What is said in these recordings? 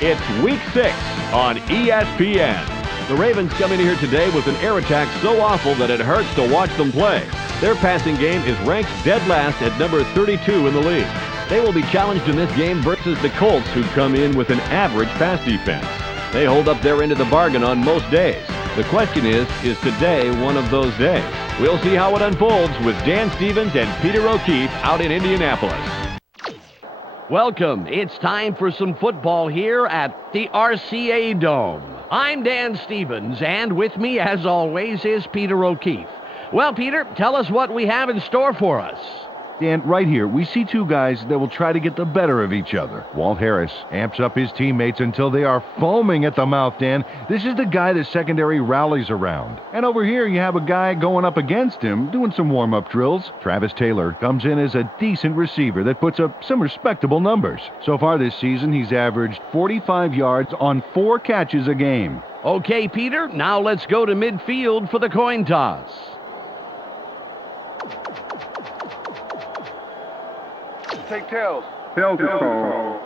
It's Week 6 on ESPN. The Ravens come in here today with an air attack so awful that it hurts to watch them play. Their passing game is ranked dead last at number 32 in the league. They will be challenged in this game versus the Colts, who come in with an average pass defense. They hold up their end of the bargain on most days. The question is today one of those days? We'll see how it unfolds with Dan Stevens and Peter O'Keefe out in Indianapolis. Welcome. It's time for some football here at the RCA Dome. I'm Dan Stevens, and with me, as always, is Peter O'Keefe. Well, Peter, tell us what we have in store for us. Dan, right here, we see two guys that will try to get the better of each other. Walt Harris amps up his teammates until they are foaming at the mouth, Dan. This is the guy the secondary rallies around. And over here, you have a guy going up against him, doing some warm-up drills. Travis Taylor comes in as a decent receiver that puts up some respectable numbers. So far this season, he's averaged 45 yards on 4 catches a game. Okay, Peter, now let's go to midfield for the coin toss. Take tails. Tails is called.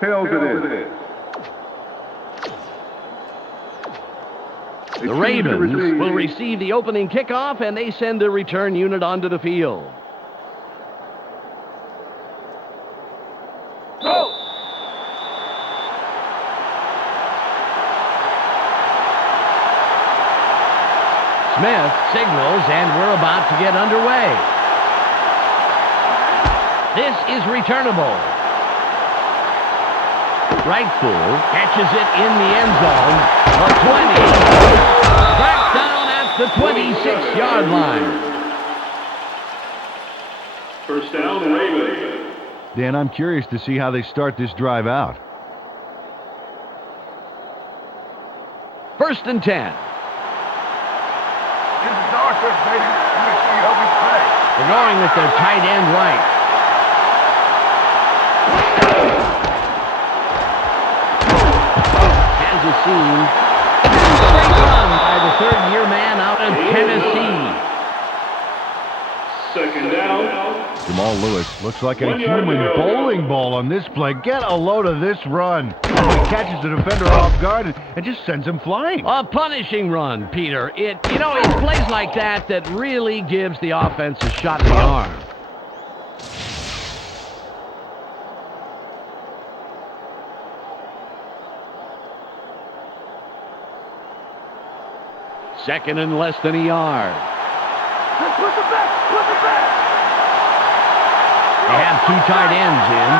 Tails it is. The Ravens will receive the opening kickoff, and they send a return unit onto the field. Go! Smith signals, and we're about to get underway. This is returnable. Right full catches it in the end zone. The 20. Back down at the 26-yard line. First down, Ravens. Dan, I'm curious to see how they start this drive out. 1st and 10. This is Arthur, baby. Make sure you help me play. They're going with their tight end right. Has a seam. Great run by the third-year man out of Tennessee. 2nd down. Jamal Lewis looks like a human bowling ball on this play. Get a load of this run. He catches the defender off guard and just sends him flying. A punishing run, Peter. It's plays like that that really gives the offense a shot in the arm. Second and less than a yard. Let's put the back. They have 2 tight ends in.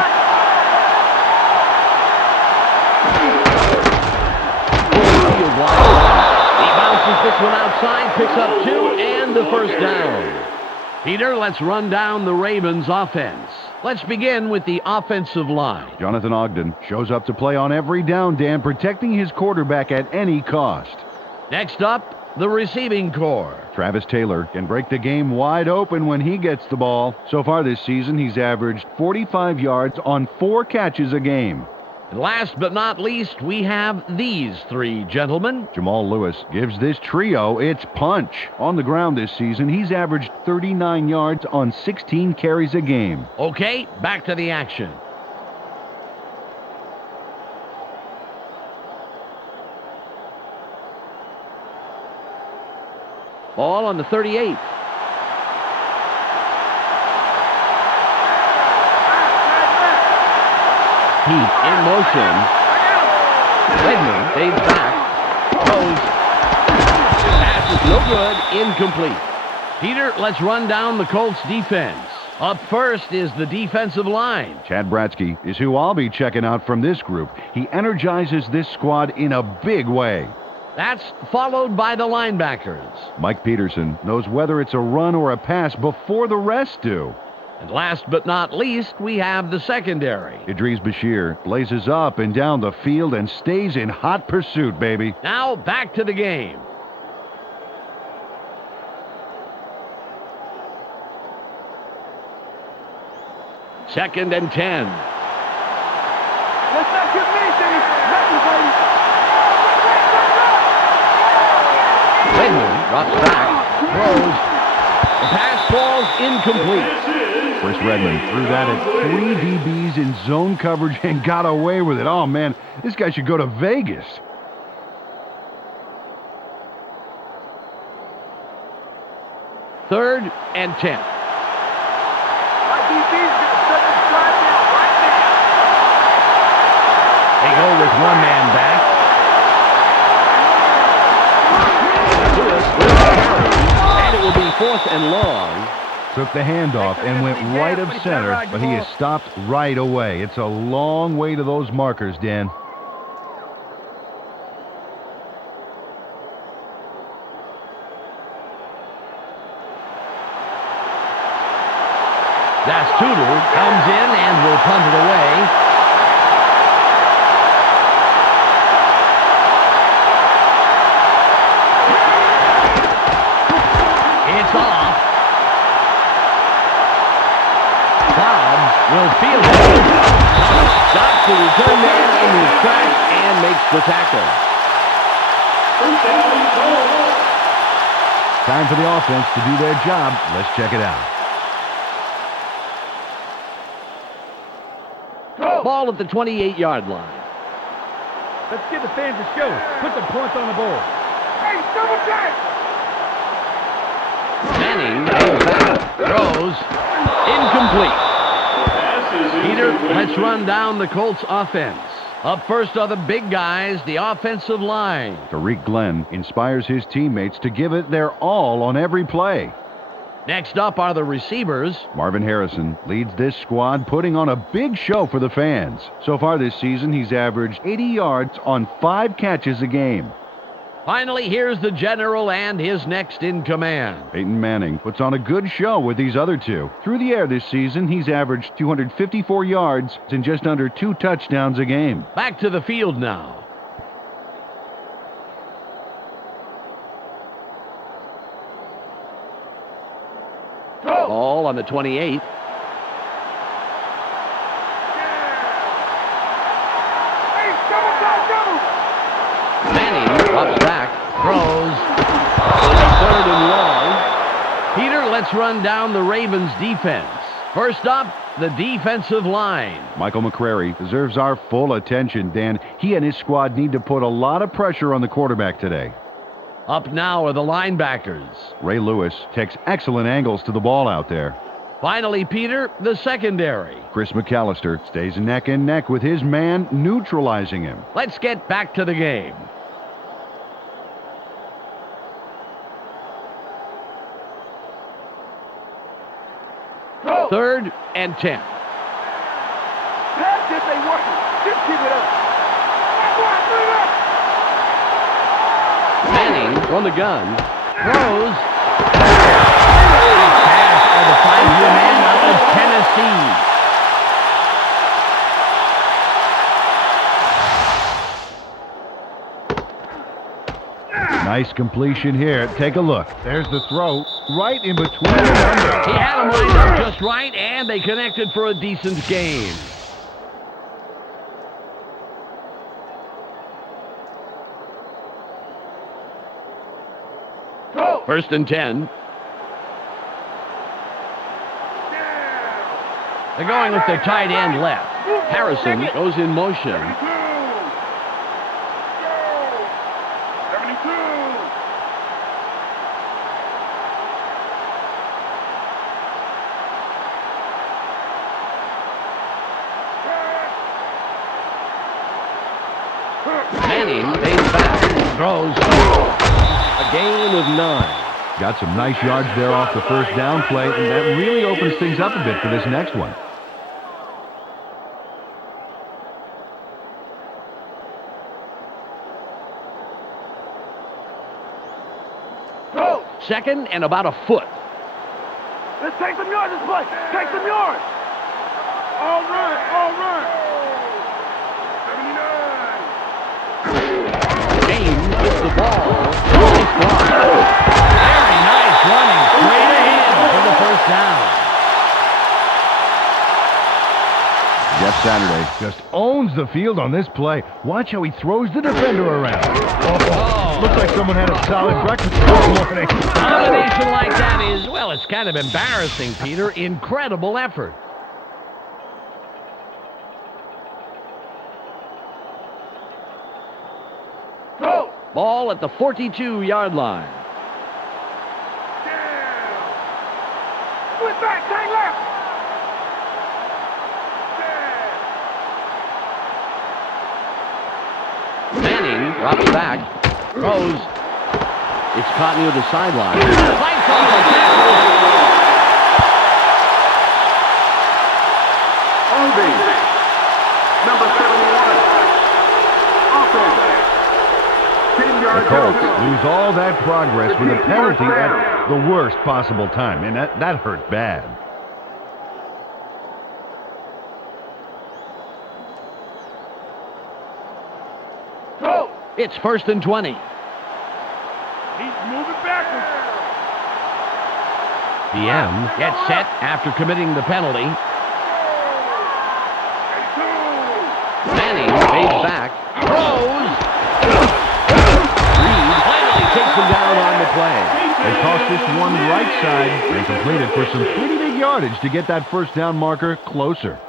He bounces this one outside, picks up 2, and the first down. Peter, let's run down the Ravens' offense. Let's begin with the offensive line. Jonathan Ogden shows up to play on every down, Dan, protecting his quarterback at any cost. Next up, the receiving corps. Travis Taylor can break the game wide open when he gets the ball. So far this season, he's averaged 45 yards on 4 catches a game. And last but not least, we have these 3 gentlemen. Jamal Lewis gives this trio its punch. On the ground this season, he's averaged 39 yards on 16 carries a game. Okay, back to the action. Ball on the 38. Pete in motion. Redmond fades back. Goes. Pass is no good. Incomplete. Peter, let's run down the Colts defense. Up first is the defensive line. Chad Bratsky is who I'll be checking out from this group. He energizes this squad in a big way. That's followed by the linebackers. Mike Peterson knows whether it's a run or a pass before the rest do. And last but not least, we have the secondary. Idris Bashir blazes up and down the field and stays in hot pursuit, baby. Now back to the game. Second and 10. Let's not get me, Dave. Redmond drops back, throws. The pass falls incomplete. Chris Redmond threw that at 3 DBs in zone coverage and got away with it. Oh, man, this guy should go to Vegas. Third and 10. My DB's gonna set this drive down right now. They go with one man back. Lewis will carry, and it will be 4th and long. Took the handoff and went right of center, but he is stopped right away. It's a long way to those markers, Dan. Das Tudor comes in and will punt it away. It's off. Cobbs will field it. Stops the return man in his tracks and makes the tackle. Time for the offense to do their job. Let's check it out. Ball at the 28-yard line. Let's give the fans a show. Put some points on the board. Hey, double check! Manning goes back, throws, incomplete. Peter, let's run down the Colts offense. Up first are the big guys, the offensive line. Tariq Glenn inspires his teammates to give it their all on every play. Next up are the receivers. Marvin Harrison leads this squad, putting on a big show for the fans. So far this season, he's averaged 80 yards on 5 catches a game. Finally, here's the general and his next in command. Peyton Manning puts on a good show with these other two. Through the air this season, he's averaged 254 yards and just under 2 touchdowns a game. Back to the field now. Ball on the 28. Manning drops back, throws. Third and long. Peter, let's run down the Ravens defense. First up, the defensive line. Michael McCrary deserves our full attention, Dan. He and his squad need to put a lot of pressure on the quarterback today. Up now are the linebackers. Ray Lewis takes excellent angles to the ball out there. Finally, Peter, the secondary. Chris McAllister stays neck and neck with his man, neutralizing him. Let's get back to the game. Third and 10. Pass if they want it. Just keep it up. Manning from the gun. Throws. Pass by the 5-year man out of Tennessee. Nice completion here. Take a look. There's the throw right in between the numbers. He had him lined up just right, and they connected for a decent gain. First and 10. They're going with their tight end left. Harrison goes in motion. Manning pays back, throws. A gain of 9. Got some nice yards there off the first down play, and that really opens things up a bit for this next one. Second and about a foot. Let's take some yards this play. Take some yards. All right, all right. 79. James gets the ball. Nice block. Very nice running straight ahead for the first down. Jeff Saturday just owns the field on this play. Watch how he throws the defender around. Oh, looks like someone had a solid breakfast this morning. Combination like that is, well, it's kind of embarrassing, Peter. Incredible effort. Go! Ball at the 42-yard line. Split back, hang left! Manning drops back, throws. It's caught near the sideline. Fights off a tackle. Holding. Number 71. Offense. 10-yard The Colts penalty. lose all that progress with a penalty at the worst possible time, and that hurt bad. Go! It's 1st and 20. He's moving backwards. The M gets set after committing the penalty. Manning fades back, throws. Reed finally takes him down on the play. They tossed this one right side and completed for some pretty big yardage to get that first down marker closer.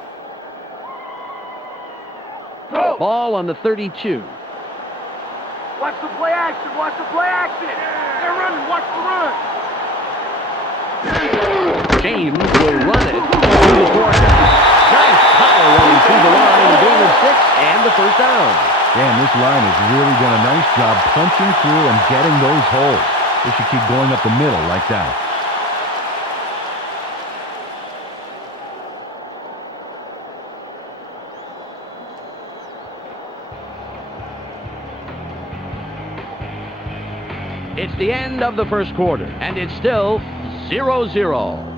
Go! Ball on the 32. Watch the play action, watch the play action. They're running, watch the run. James will run it to the corner. Nice power running through the line, gain of 6 and the first down. Dan, this line has really done a nice job punching through and getting those holes. They should keep going up the middle like that. It's the end of the first quarter, and it's still 0-0.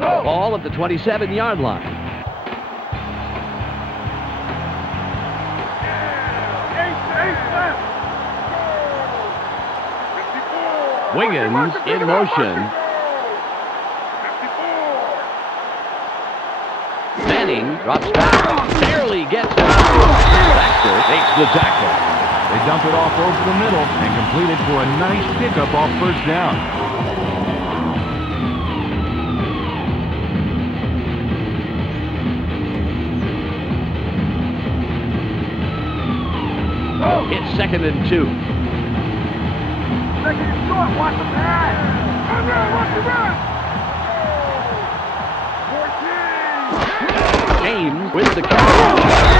Ball at the 27-yard line. Wiggins in motion. Manning drops back, barely gets it out. Baxter takes the tackle. They dump it off over the middle and complete it for a nice pickup off first down. It's 2nd and 2. Second and short, watch the pass. Watch the run. 14. James with the catch.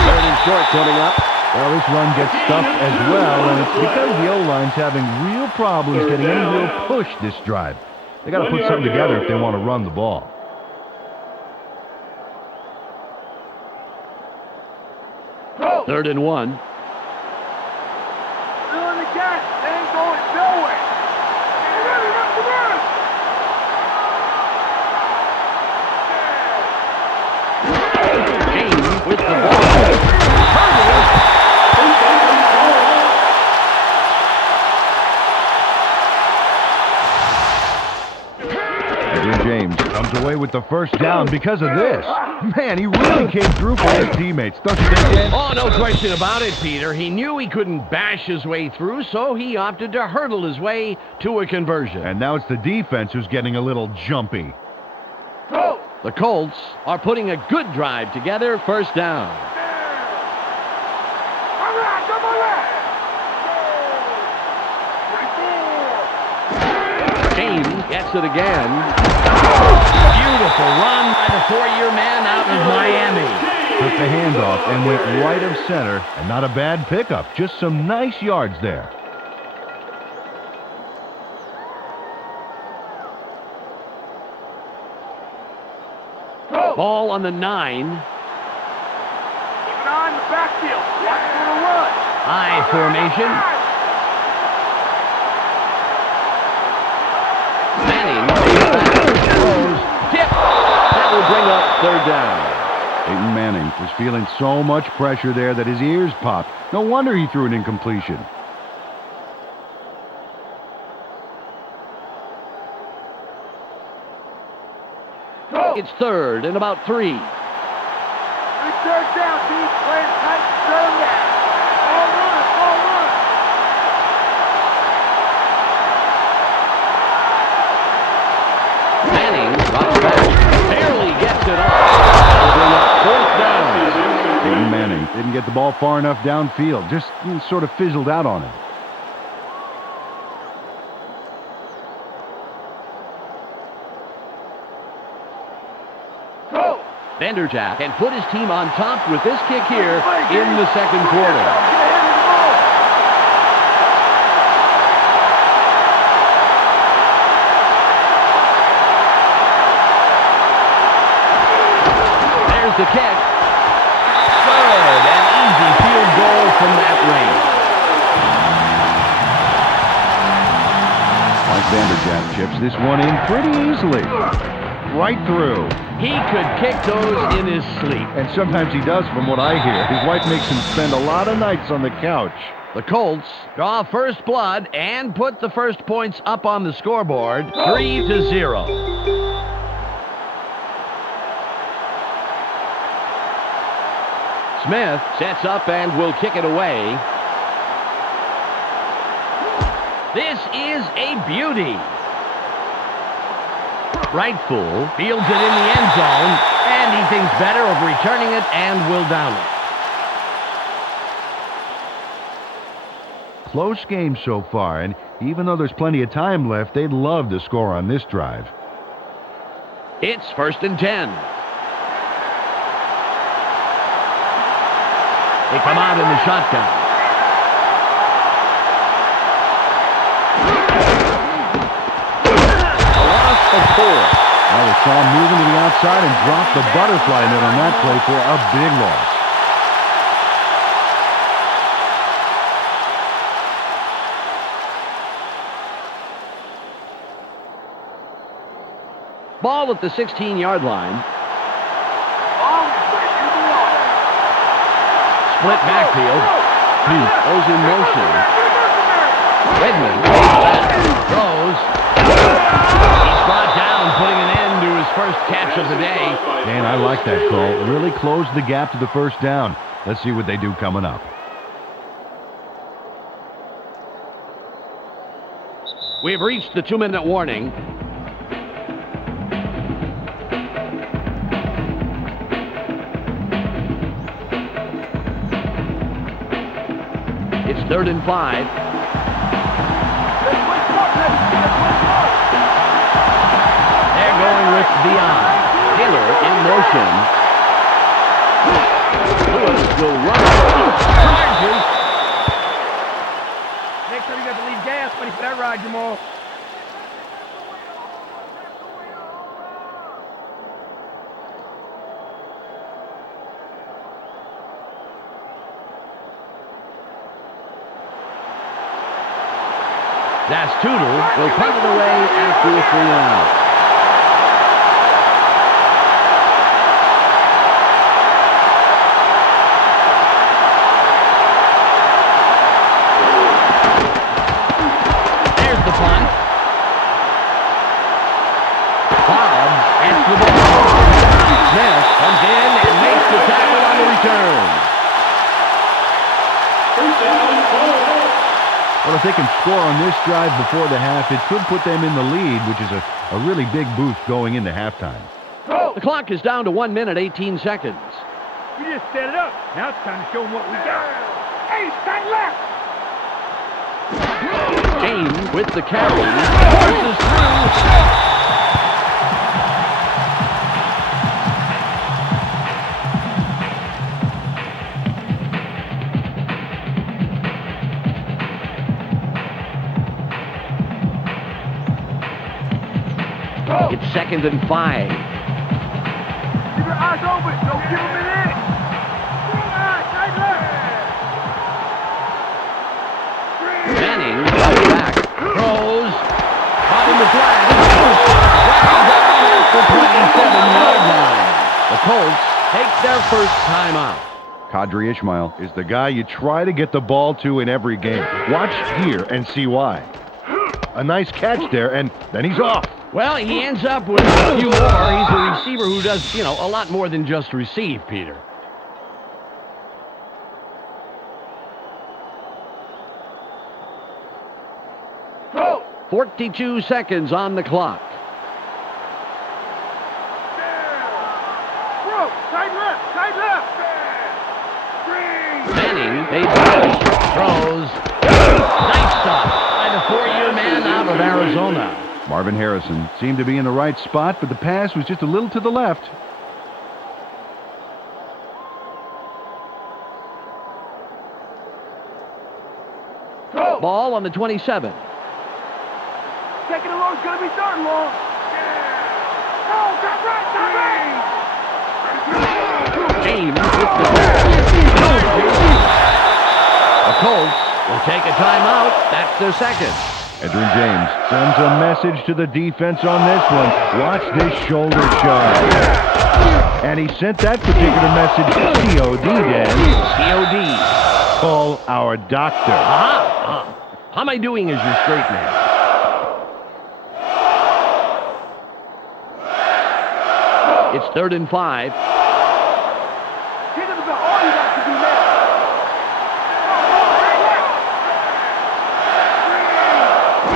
3rd and short coming up. Well, this run gets stuffed as well, and it's because the O-line's having real problems getting any real push this drive. They got to put something together if they want to run the ball. Go. 3rd and 1. Still in the catch. They ain't going nowhere. Run the run. James with the ball. Edwin James comes away with the first down because of this. Man, he really came through for his teammates, don't you think, Dan? Oh, no question about it, Peter. He knew he couldn't bash his way through, so he opted to hurdle his way to a conversion. And now it's the defense who's getting a little jumpy. Go. The Colts are putting a good drive together, first down. All right, come on left. James gets it again. Beautiful run by the 4-year man out in Miami. Took the handoff and went right of center, and not a bad pickup. Just some nice yards there. Ball on the 9. Keep an eye on the backfield. Watch for the run. I formation. Manning throws, tip. That will bring up Peyton Manning was feeling so much pressure there that his ears popped. No wonder he threw an incompletion. It's third and about 3. Third down, deep, playing tight, third down. All run, all run. Manning drops back, barely gets it off. Fourth down. Peyton Manning didn't get the ball far enough downfield. Just sort of fizzled out on it. Vanderjagt can put his team on top with this kick here in the second quarter. There's the kick. Good. An easy field goal from that range. Mike Vanderjagt chips this one in pretty easily. Right through. He could kick those in his sleep. And sometimes he does, from what I hear. His wife makes him spend a lot of nights on the couch. The Colts draw first blood and put the first points up on the scoreboard, 3-0. Smith sets up and will kick it away. This is a beauty. Right full, fields it in the end zone, and he thinks better of returning it and will down it. Close game so far, and even though there's plenty of time left, they'd love to score on this drive. It's 1st and 10. They come out in the shotgun. Of 4. Now they saw him moving to the outside and dropped the butterfly net on that play for a big loss. Ball at the 16-yard line. Split backfield. Goes in motion. Redmond throws. He's brought down, putting an end to his first catch of the day. Dan, I like that call. Really closed the gap to the first down. Let's see what they do coming up. We've reached the 2-minute warning. It's 3rd and 5. They're going with Dion. Taylor in motion. Lewis will run. Charges. Next time you got to leave gas money for that ride, Jamal. That's Tootle will punt it away after a 3-and-out. There's the punt. Hobbs gets the ball. Smith comes in and makes the tackle on the return. Well, if they can score on this drive before the half, it could put them in the lead, which is a really big boost going into halftime. The clock is down to 1 minute, 18 seconds. We just set it up. Now it's time to show them what we got. Hey, stand left! James with the carry. Forces through. It's 2nd and 5. Keep your eyes open. Don't give them an inch. Tight left. Manning comes back. Throws. Caught in the flag. Down at the 27-yard line. The Colts take their their first timeout. Kadri Ishmael is the guy you try to get the ball to in every game. Watch here and see why. A nice catch there, and then he's off. Well, he ends up with a few more. He's a receiver who does, a lot more than just receive, Peter. Go! 42 seconds on the clock. Bro, tight left! Manning, they throws. Nice stop by the four-year man out of Arizona. Marvin Harrison seemed to be in the right spot, but the pass was just a little to the left. Go! Ball on the 27. Second and long's gonna be starting long. Go, top right! James with the The Colts will take a timeout. That's their second. Edgerrin James sends a message to the defense on this one. Watch this shoulder shove. And he sent that particular message COD, Dan. COD. Call our doctor. Aha! How am I doing as your straight man? It's 3rd and 5. Hit him about all you got to do now.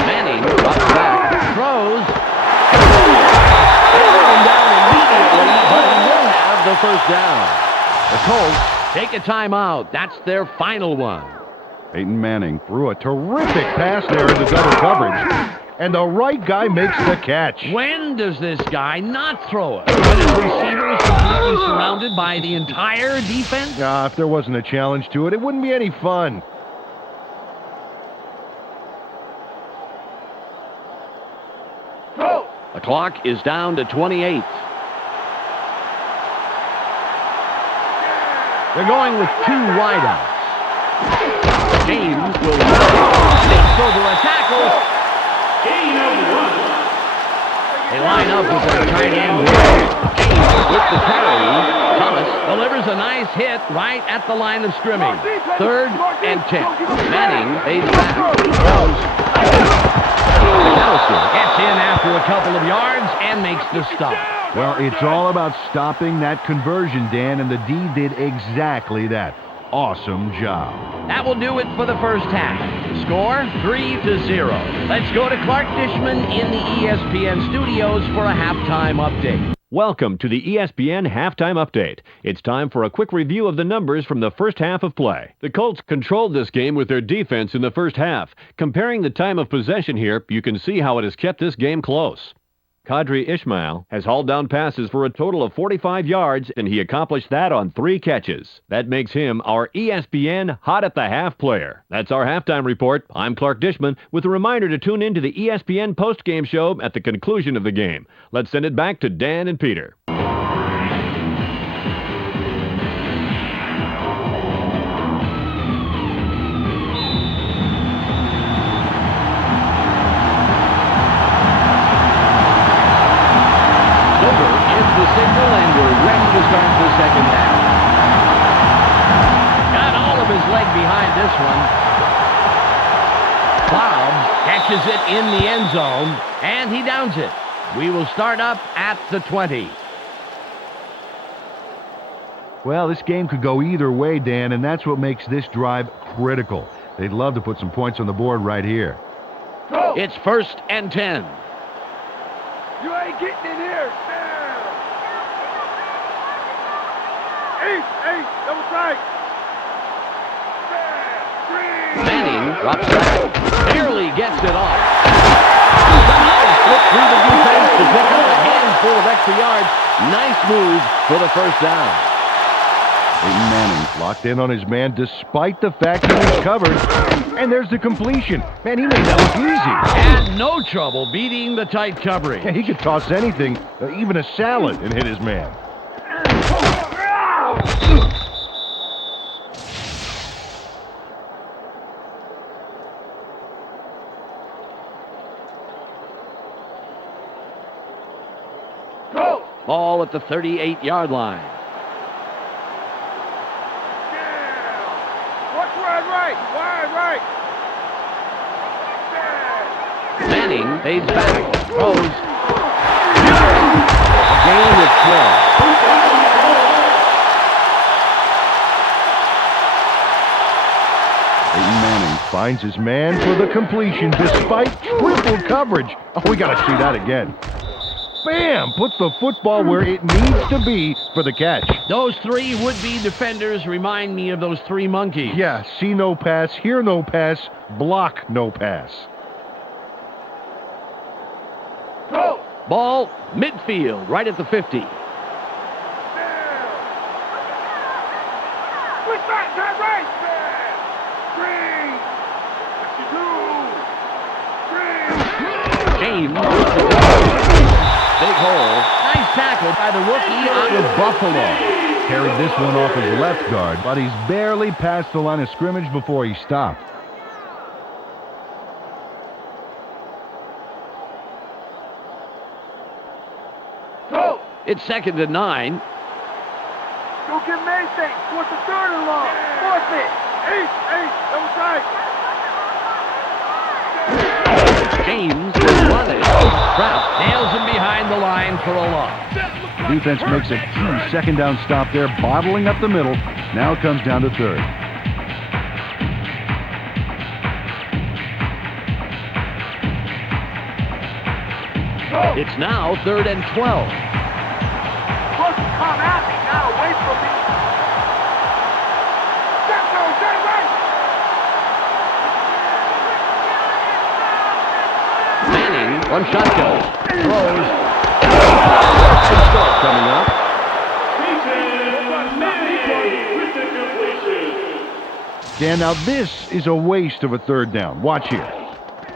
Manning drops back, throws. They let him down immediately, but he will have the first down. The Colts take a timeout. That's their final one. Peyton Manning threw a terrific pass there into double coverage. And the right guy makes the catch. When does this guy not throw it? When his receiver is completely surrounded by the entire defense? If there wasn't a challenge to it, it wouldn't be any fun. Go! The clock is down to 28. They're going with 2 wideouts. James will sneaks over a tackle. They line up with their tight end. James with the carry. Thomas delivers a nice hit right at the line of scrimmage. 3rd and 10. Manning fades back. Nelson gets in after a couple of yards and makes the stop. Well, it's all about stopping that conversion, Dan, and the D did exactly that. Awesome job. That will do it for the first half. The score, 3-0. Let's go to Clark Dishman in the ESPN studios for a halftime update. Welcome to the ESPN Halftime Update. It's time for a quick review of the numbers from the first half of play. The Colts controlled this game with their defense in the first half. Comparing the time of possession here, you can see how it has kept this game close. Kadri Ishmael has hauled down passes for a total of 45 yards, and he accomplished that on 3 catches. That makes him our ESPN Hot at the Half player. That's our halftime report. I'm Clark Dishman with a reminder to tune in to the ESPN postgame show at the conclusion of the game. Let's send it back to Dan and Peter. The signal, and we're ready to start the second half. Got all of his leg behind this one. Bob catches it in the end zone, and he downs it. We will start up at the 20. Well, this game could go either way, Dan, and that's what makes this drive critical. They'd love to put some points on the board right here. Go! It's 1st and 10. You ain't getting in here. Eight, double tight. Manning drops back, barely gets it off. Somehow slipped through the defense to pick up a handful of extra yards. Nice move for the first down. Peyton Manning locked in on his man despite the fact he was covered. And there's the completion. Man, he made that look easy. Had no trouble beating the tight coverage. Yeah, he could toss anything, even a salad, and hit his man. Ball at the 38-yard line. right. Manning fades back, throws. Gain of 12. Peyton Manning finds his man for the completion despite triple coverage. Oh, we got to see that again. Bam! Puts the football where it needs to be for the catch. Those three would-be defenders remind me of those three monkeys. Yeah, see no pass, hear no pass, block no pass. Go. Ball, midfield, right at the 50. Switch back, turn right. Green. Green. Big hole. Nice tackle by the rookie out of Buffalo. Carried this one off his left guard, but he's barely past the line of scrimmage before he stopped. Go. It's 2nd and 9. Don't get anything. What's the third and long? Force it. Eight. Double tight. James is running. Trout nails him behind the line for a loss. The defense makes a key second down stop there, bottling up the middle. Now it comes down to third. Go. It's now 3rd and 12. Supposed to come at me, not away from me. Step right. Manning, one shotgun. Throws. Coming up. Dan, now this is a waste of a third down. Watch here.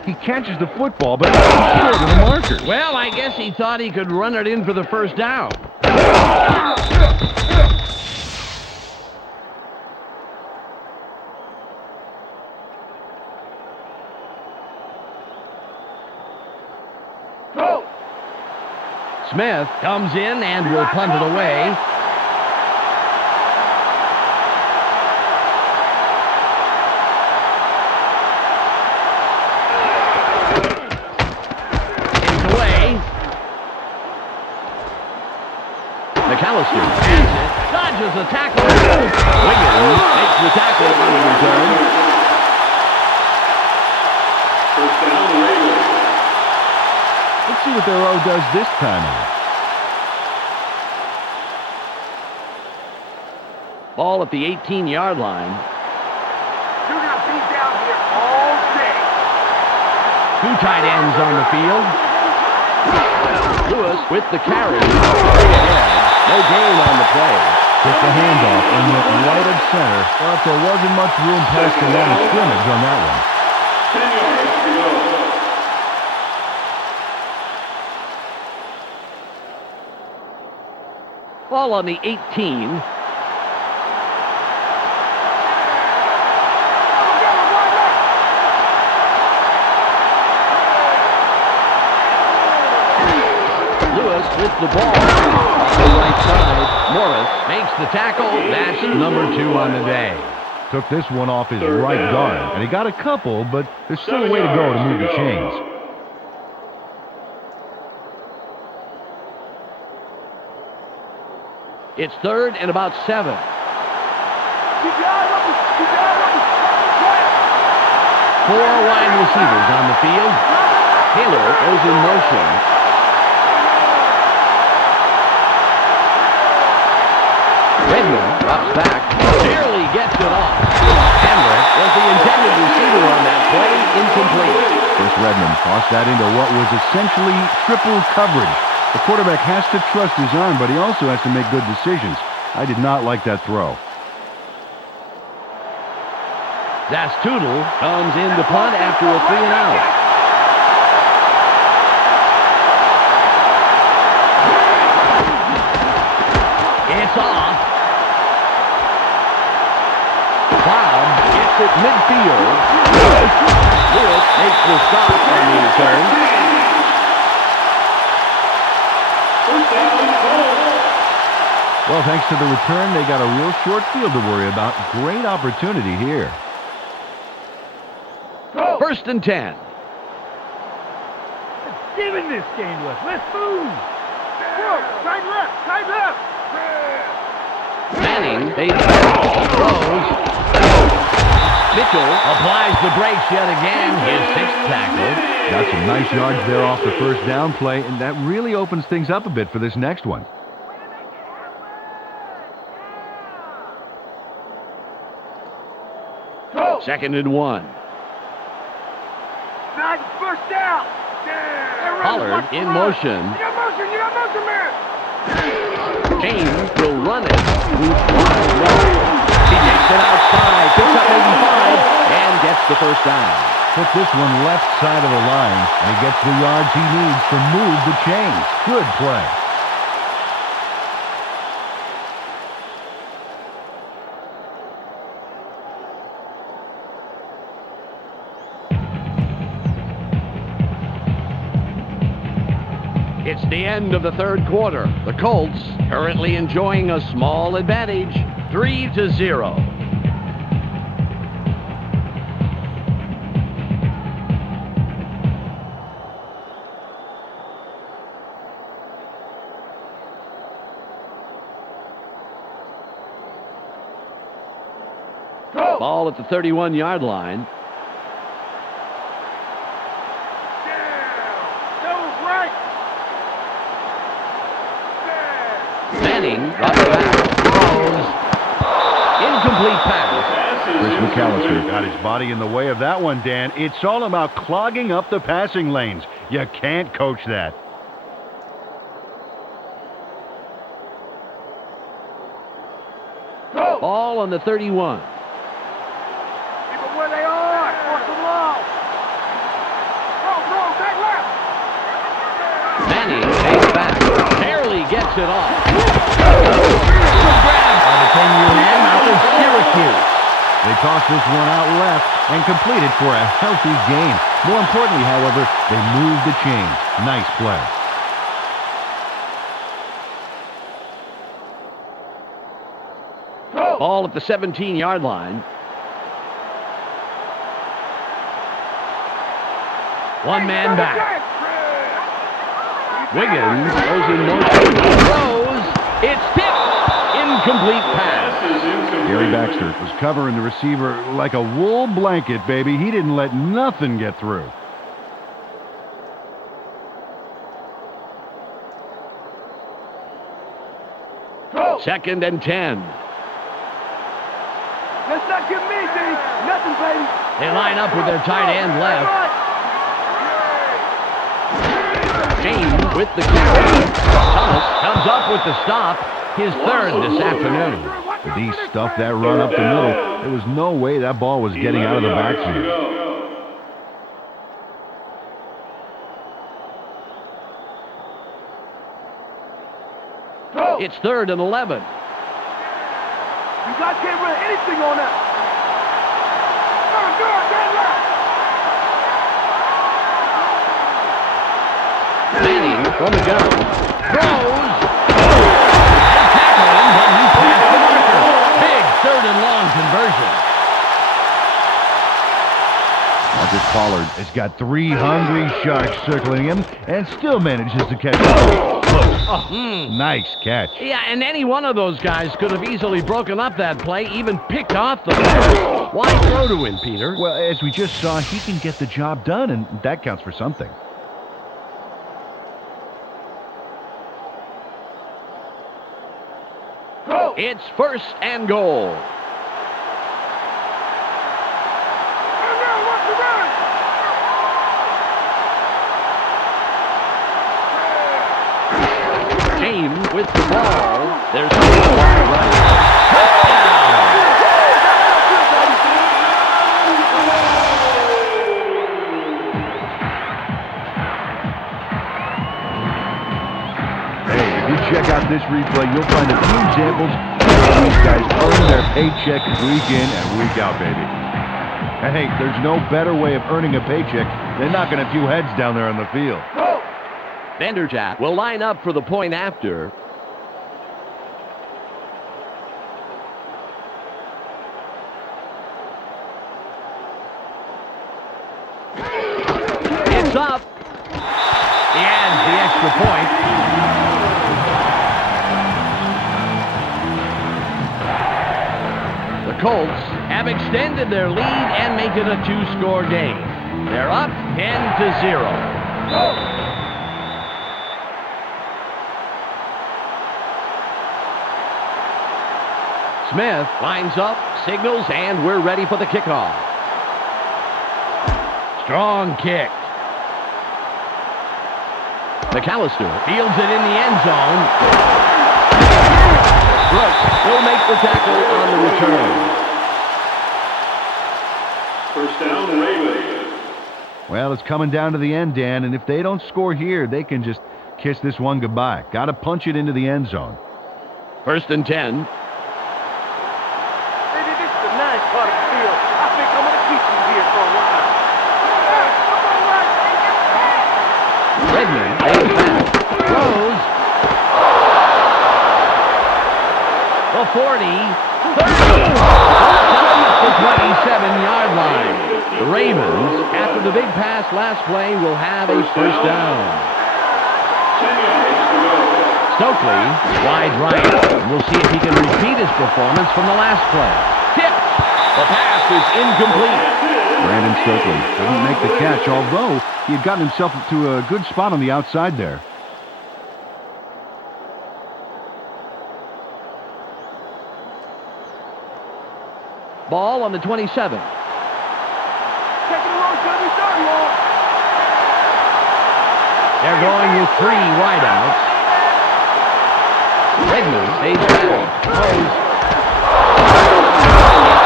He catches the football, but he's short of the marker. Well, I guess he thought he could run it in for the first down. Go. Smith comes in and will punt it away. It's away. McAllister has it, dodges a tackle. Wiggins makes the tackle on the return. First down, Ravens. Let's see what their O does this time out. Ball at the 18-yard line. You're going to be down here all day. Two tight ends on the field. Lewis with the carry. No gain on the play. Took the handoff and went right of center. But there wasn't much room past the line of scrimmage on that one. 10 yards to go. Ball on the 18. Lewis with the ball on the right side. Morris makes the tackle. That's number 2 on the day. Took this one off his right guard. And he got a couple, but there's still a way to go to move the chains. It's 3rd and about 7. Four wide receivers on the field. Taylor goes in motion. Redmond drops back. Barely gets it off. Hamrick was the intended receiver on that play. Incomplete. Chris Redmond tossed that into what was essentially triple coverage. The quarterback has to trust his arm, but he also has to make good decisions. I did not like that throw. Dastoodle comes in to punt after a 3-and-out. It's off. Bob gets it midfield. Lewis makes the stop on the return. Well, thanks to the return, they got a real short field to worry about. Great opportunity here. First and 10. Giving this game to us. Let's move. Whoa, tight left, tight left. Manning fades back, throws. Mitchell applies the brakes yet again, his 6th tackle. Got some nice yards there off the first down play, and that really opens things up a bit for this next one. Second and 1. Nice, first down. Pollard in motion. You got motion, man. James will run it. He takes it outside, picks up maybe 5, and gets the first down. Puts this one left side of the line, and he gets the yards he needs to move the chains. Good play. It's the end of the third quarter. The Colts currently enjoying a small advantage, 3-0. Ball at the 31-yard line. Manning drops back, throws, incomplete pass. Chris McAllister got his body in the way of that one, Dan. It's all about clogging up the passing lanes. You can't coach that. Ball on the 31. Keep them where they are. Force them long. Throw, back left. Manning takes back, barely gets it off. By the 10-year man, out of Syracuse. They toss this one out left and complete it for a healthy gain. More importantly, however, they move the chains. Nice play. Ball at the 17-yard line. One man back. Wiggins goes in motion, throws, it's tipped, incomplete pass. Gary Baxter was covering the receiver like a wool blanket, baby. He didn't let nothing get through. Second and 10. Let's not give me anything. Nothing, baby. They line up with their tight end left. James with the carry. Thomas comes up with the stop, his third this afternoon. But he stuffed that run up the middle. There was no way that ball was getting out of the backfield. It's third and 11. You guys can't run anything on that. Go, Manning from the gun. Throws. And tackle him, but he passed the marker. Big third and long conversion. Marcus Pollard has got 3 hungry sharks circling him and still manages to catch him. Nice catch. Yeah, and any one of those guys could have easily broken up that play, even picked off the pass. Why throw to him, Peter? Well, as we just saw, he can get the job done, and that counts for something. It's first and goal. James with the ball. There's a wide right. Touchdown! Hey, if you check out this replay, you'll find a few examples where these guys earn their paycheck week in and week out, baby. And hey, there's no better way of earning a paycheck than knocking a few heads down there on the field. Vanderjagt will line up for the point after. up. He adds the extra point. The Colts have extended their lead and make it a 2-score game. They're up 10-0. Smith lines up, signals, and we're ready for the kickoff. Strong kick. McAllister fields it in the end zone. Brooks will make the tackle on the return. First down, Ravens. Well, it's coming down to the end, Dan, and if they don't score here, they can just kiss this one goodbye. Got to punch it into the end zone. 1st and 10. Maybe this is a nice part of the field. I think I'm going to keep you here for a while. Redmond goes back. Throws. The 40. 30. The 27-yard line. The Ravens, after the big pass last play, will have a first down. 10 yards to go. Stokely, wide right. We'll see if he can repeat his performance from the last play. Tipped. The pass is incomplete. Brandon Stokely couldn't make the catch, although he had gotten himself to a good spot on the outside there. Ball on the 27. Taking a long time to start, long. They're going with 3 wideouts. Redmond stays back. Throws.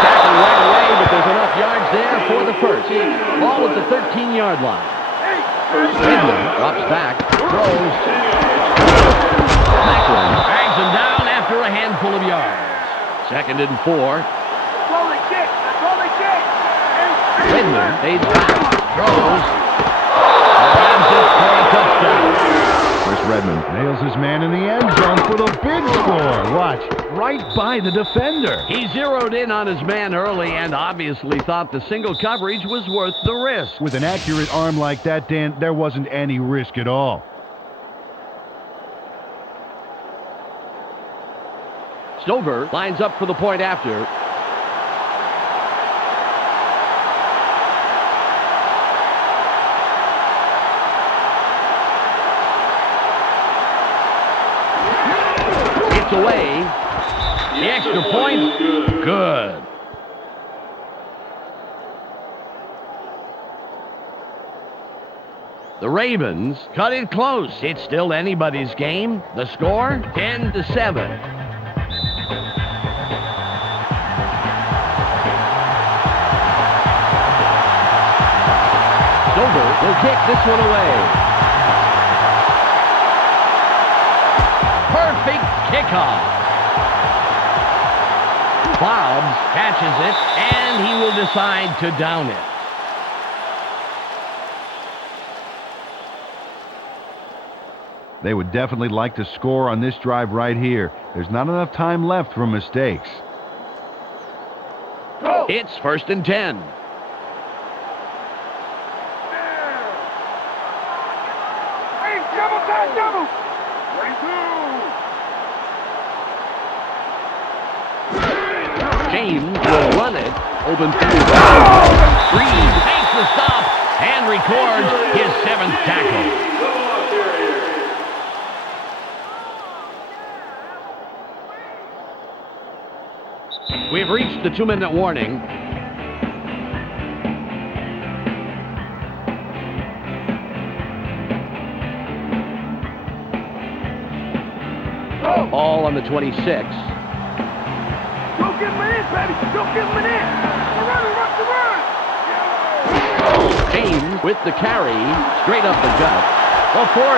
Tackle right away, but there's enough yards there for the first. Ball at the 13-yard line. Redmond drops back. Throws. Macklin drags him down after a handful of yards. 2nd and 4. Slowly kick. Slowly kick. Redmond stays back. Throws. Grabs it for a touchdown. Chris Redmond nails his man in the end zone for the big score. Watch, right by the defender. He zeroed in on his man early and obviously thought the single coverage was worth the risk. With an accurate arm like that, Dan, there wasn't any risk at all. Stover lines up for the point after. It's away. The extra point, good. The Ravens cut it close. It's still anybody's game. The score, 10-7. Will kick this one away. Perfect kickoff. Bobs catches it, and he will decide to down it. They would definitely like to score on this drive right here. There's not enough time left for mistakes. It's 1st and 10. Double. James will run it. Open field. Reed takes the stop and records his 7th tackle. We've reached the 2-minute warning. Ball on the 26. Don't give him an inch, baby. Don't give him an inch. Run. James with the carry. Straight up the gut. The 40.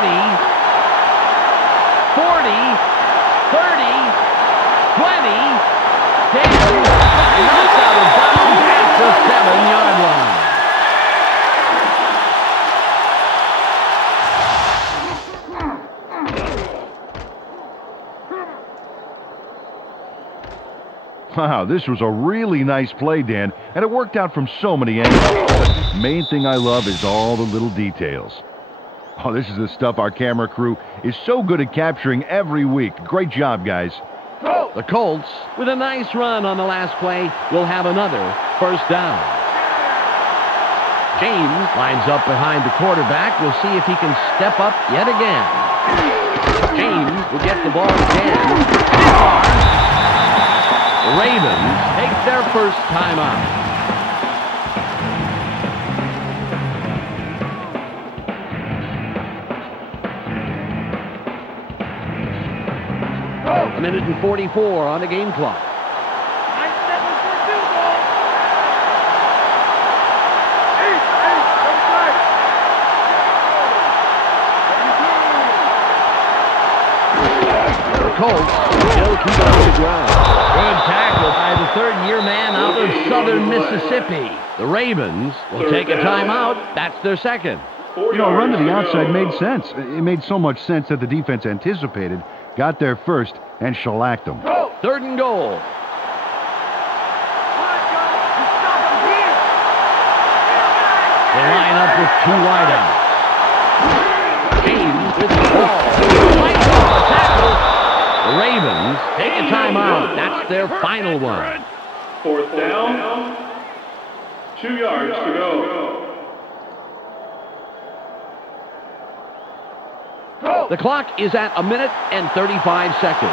40. 30. 20. 10. Knocked out of bounds at the 7-yard line. Wow, this was a really nice play, Dan, and it worked out from so many angles. But the main thing I love is all the little details. Oh, this is the stuff our camera crew is so good at capturing every week. Great job, guys. The Colts, with a nice run on the last play, will have another first down. James lines up behind the quarterback. We'll see if he can step up yet again. James will get the ball again. The Ravens take their first timeout. A minute and 44 on the game clock. The Colts still keep it on the ground. Good tackle by the third-year man out of Southern Mississippi. The Ravens will take a timeout. That's their second. You know, a run to the outside made sense. It made so much sense that the defense anticipated, got there first, and shellacked them. Third and goal. They line up with two wideouts. James with the ball. Fights off a tackle. The Ravens take a timeout. That's their final one. Fourth down. 2 yards to go. The clock is at a minute and 35 seconds.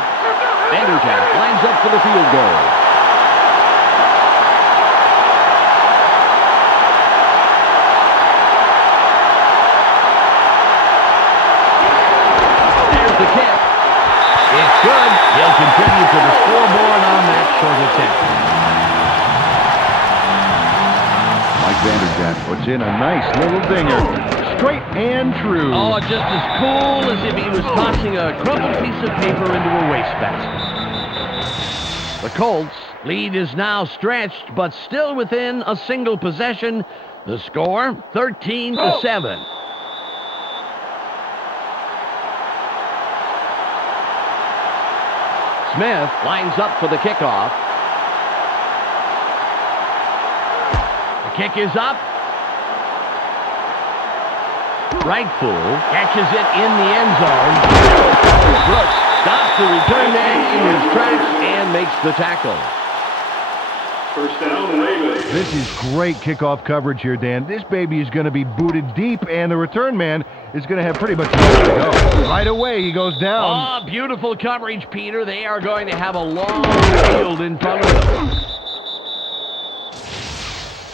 Vanderjagt lines up for the field goal. There's the kick. It's good. He'll contribute to the scoreboard on that short attempt. Mike Vanderjagt puts in a nice little dinger. Straight and true. Oh, just as cool as if he was tossing a crumpled piece of paper into a wastebasket. The Colts' lead is now stretched, but still within a single possession. The score, 13-7. Smith lines up for the kickoff. The kick is up. Rightful catches it in the end zone. Brooks stops the return man in his tracks and makes the tackle. First down, Ravens. This is great kickoff coverage here, Dan. This baby is going to be booted deep, and the return man is going to have pretty much nowhere to go. Right away, he goes down. Oh, beautiful coverage, Peter. They are going to have a long field in front of them.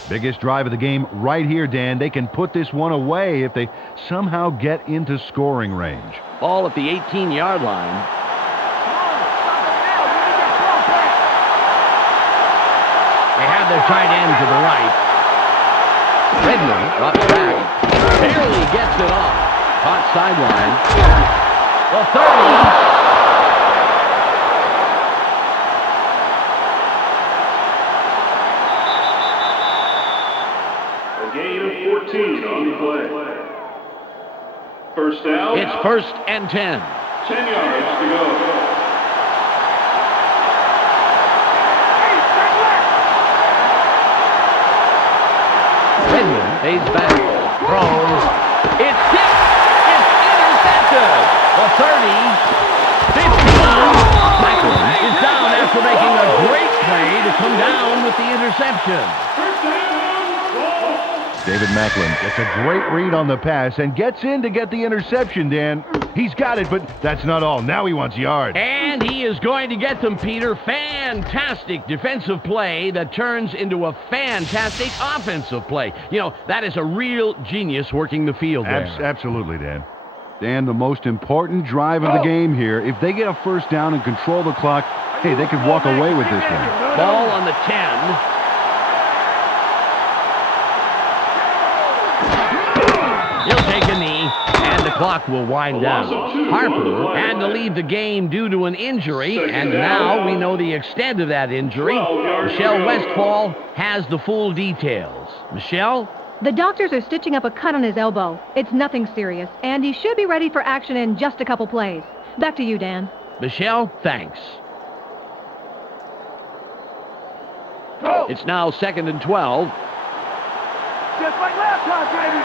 Biggest drive of the game right here, Dan. They can put this one away if they somehow get into scoring range. Ball at the 18-yard line. They have their tight end to the right. Redmond drops back. Barely gets it off. Caught sideline. The 30. On the play. First down. It's first and 10. 10 yards to go. Redmond pays back. Throws. It's tipped. It's intercepted. The 30. 15. Macklin is down after making a great play to come down with the interception. David Macklin gets a great read on the pass and gets in to get the interception, Dan. He's got it, but that's not all. Now he wants yards. And he is going to get them, Peter. Fantastic defensive play that turns into a fantastic offensive play. You know, that is a real genius working the field there. Absolutely, Dan. Dan, the most important drive of the game here. If they get a first down and control the clock, hey, they could walk away with this one. Ball on the 10. He'll take a knee, and the clock will wind down. Harper had to leave the game due to an injury, and now we know the extent of that injury. Michelle Westfall has the full details. Michelle? The doctors are stitching up a cut on his elbow. It's nothing serious, and he should be ready for action in just a couple plays. Back to you, Dan. Michelle, thanks. It's now 2nd and 12. Just like last time, baby.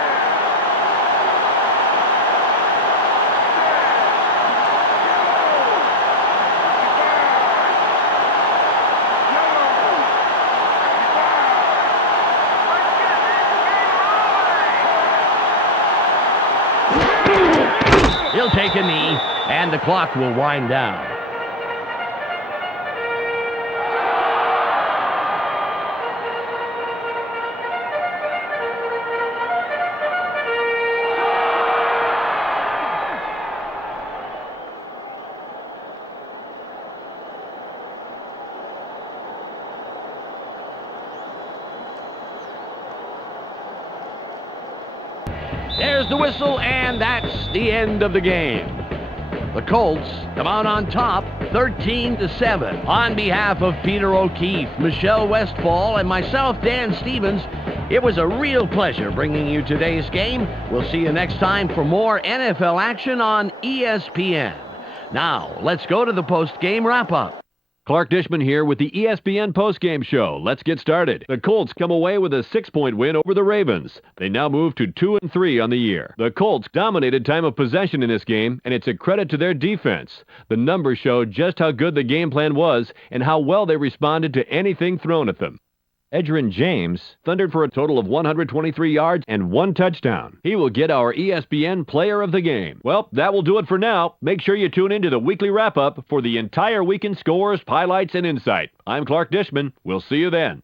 He'll take a knee, and the clock will wind down. There's the whistle, and that's the end of the game. The Colts come out on top, 13-7. On behalf of Peter O'Keefe, Michelle Westfall, and myself, Dan Stevens, it was a real pleasure bringing you today's game. We'll see you next time for more NFL action on ESPN. Now, let's go to the post-game wrap-up. Clark Dishman here with the ESPN postgame show. Let's get started. The Colts come away with a 6-point win over the Ravens. They now move to 2-3 on the year. The Colts dominated time of possession in this game, and it's a credit to their defense. The numbers show just how good the game plan was and how well they responded to anything thrown at them. Edgerrin James thundered for a total of 123 yards and 1 touchdown. He will get our ESPN Player of the Game. Well, that will do it for now. Make sure you tune in to the weekly wrap-up for the entire weekend scores, highlights, and insight. I'm Clark Dishman. We'll see you then.